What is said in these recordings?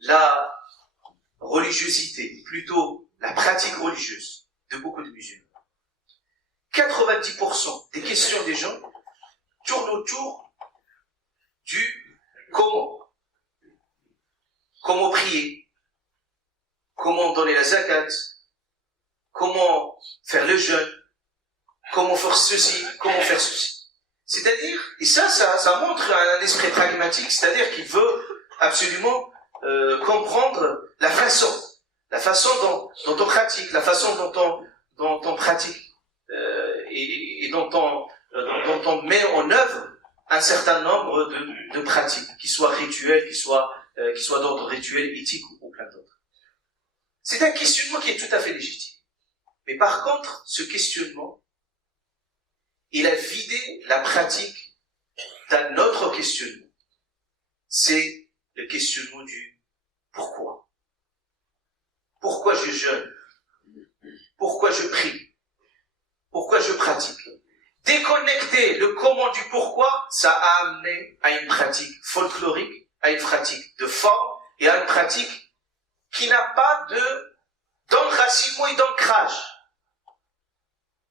la religiosité, plutôt la pratique religieuse de beaucoup de musulmans. 90% des questions des gens tournent autour du comment. Comment prier, comment donner la zakat, comment faire le jeûne, comment faire ceci, comment faire ceci. C'est-à-dire, et ça montre un esprit pragmatique, c'est-à-dire qu'il veut absolument comprendre la façon dont on pratique, la façon dont on pratique et dont on met en œuvre un certain nombre de pratiques, qui soient rituelles, qui soient d'ordre rituel, éthique ou plein d'autres. C'est un questionnement qui est tout à fait légitime. Mais par contre, ce questionnement, il a vidé la pratique d'un autre questionnement. C'est le questionnement du pourquoi. Pourquoi je jeûne? Pourquoi je prie? Pourquoi je pratique? Déconnecter le comment du pourquoi, ça a amené à une pratique folklorique, à une pratique de forme et à une pratique qui n'a pas d'enracinement et d'ancrage.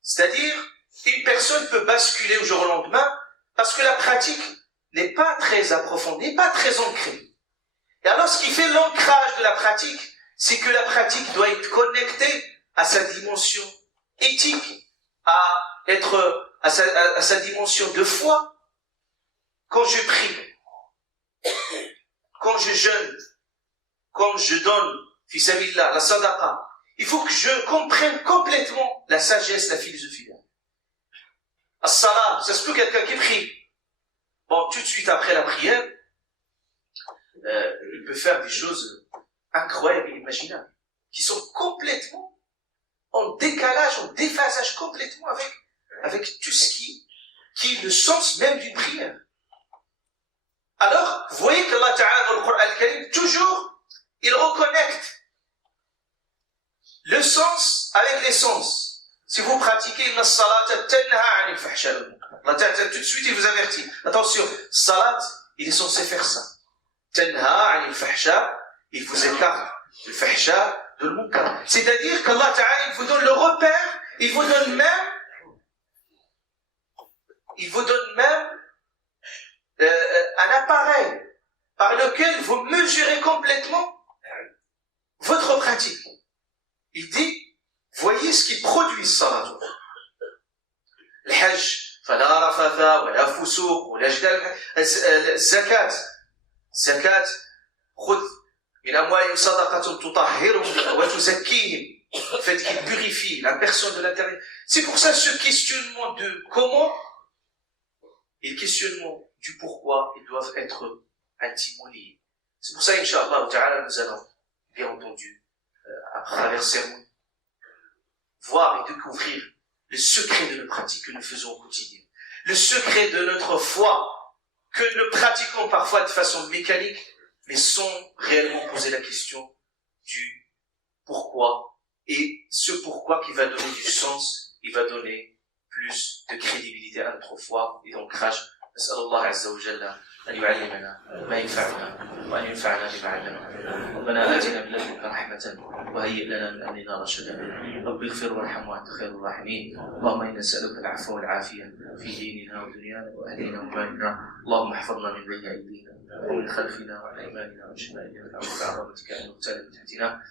C'est-à-dire, une personne peut basculer au jour au lendemain parce que la pratique n'est pas très approfondie, n'est pas très ancrée. Et alors, ce qui fait l'ancrage de la pratique, c'est que la pratique doit être connectée à sa dimension éthique, à sa dimension de foi. Quand je prie, quand je jeûne, quand je donne, fi sabilillah, la sadaqa, il faut que je comprenne complètement la sagesse, la philosophie. As-salam, ça se peut quelqu'un qui prie. Bon, tout de suite après la prière, il peut faire des choses incroyables et imaginables, qui sont complètement en décalage, en déphasage complètement avec tout ce qui est le sens même d'une prière. Alors, vous voyez qu'Allah Ta'ala dans le Coran al-Karim, toujours, il reconnecte le sens avec l'essence. Si vous pratiquez la salat, Allah Ta'ala tout de suite il vous avertit. Attention, salat, il est censé faire ça. Tanha anil fahsha, il vous écarte le fahsha de l'munkar. C'est-à-dire qu'Allah Ta'ala il vous donne le repère, il vous donne même un appareil par lequel vous mesurez complètement votre pratique. Il dit, voyez ce qui produit salat. Le hajj, fala rafatha, wala fusuq, wala jidal, zakat, khudh min amwalihim sadaqatan tutahhiruhum wa tuzakkihim. Faites qu'il purifie la personne de l'intérieur. C'est pour ça ce questionnement de comment et le questionnement du pourquoi, ils doivent être intimement liés. C'est pour ça, Inch'Allah, nous allons, bien entendu, à travers ce sermon, voir et découvrir le secret de nos pratiques que nous faisons au quotidien. Le secret de notre foi que nous pratiquons parfois de façon mécanique, mais sans réellement poser la question du pourquoi. Et ce pourquoi qui va donner du sens, il va donner plus de crédibilité à notre foi et d'ancrage. نسأل الله عز وجل أن يعلمنا ما ينفعنا وأن ينفعنا بما علمنا. ربنا آتنا من لدنك رحمة وهيئ لنا من أمرنا رشدا. رب اغفر وارحم وأنت خير الراحمين. اللهم إنا نسألك العفو والعافية في ديننا ودنيانا وأهلنا ومالنا. اللهم احفظنا من بين أيدينا ومن خلفنا وعن أيماننا وعن شمائلنا وعن بعرضتك أن نغتال من تحتنا.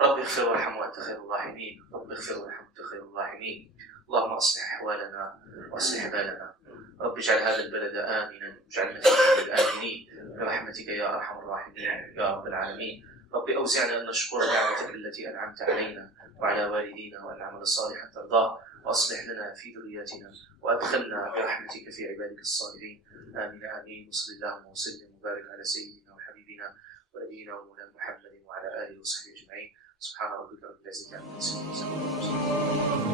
رب اغفر وارحم وأنت خير الراحمين. رب اغفر وارحم وأنت خير الراحمين. اللهم أصلح أحوالنا وأصلح بالنا. رب اجعل هذا البلد آمنا واجعلنا فيه من الآمنين برحمتك يا أرحم الراحمين يا رب العالمين. رب أوزعنا أن نشكر نعمتك التي أنعمت علينا وعلى والدينا وأن نعمل صالحا ترضاه وأصلح لنا في ذرياتنا وأدخلنا برحمتك في عبادك الصالحين. آمين آمين. وصلى اللهم وسلم وبارك على سيدنا وحبيبنا ونبينا ومولانا محمد وعلى آله وصحبه أجمعين. سبحان ربك رب العزة عما يصفون.